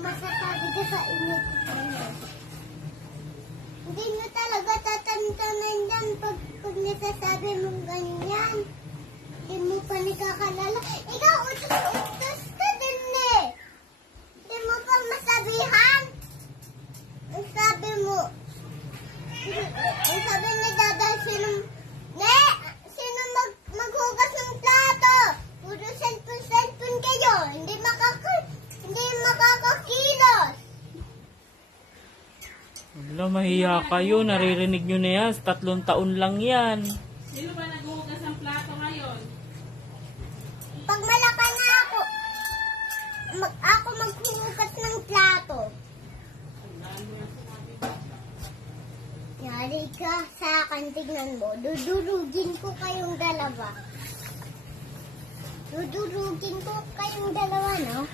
masasabi ko sa inyo. Hindi nyo talaga tatantanan yan pag nasasabi mong ganyan. Hindi mo pa nakakalala. Ikaw, utos ka din eh. Hindi mo pa masabihan. Ang sabi mo. Ang sabi ni Dada, sino maghugas ng plato? Puro cellphone kayo. Hindi makakakilos. Wala, mahiya kayo. Naririnig nyo na yan. 3 taon lang yan. Sino ba naghuhugas ng plato ngayon? Pag malaki na ako, ako maghuhugas ng plato. Yari ka sa akin, tignan mo. Dudurugin ko kayong dalawa. Dudurugin ko kayong dalawa, no?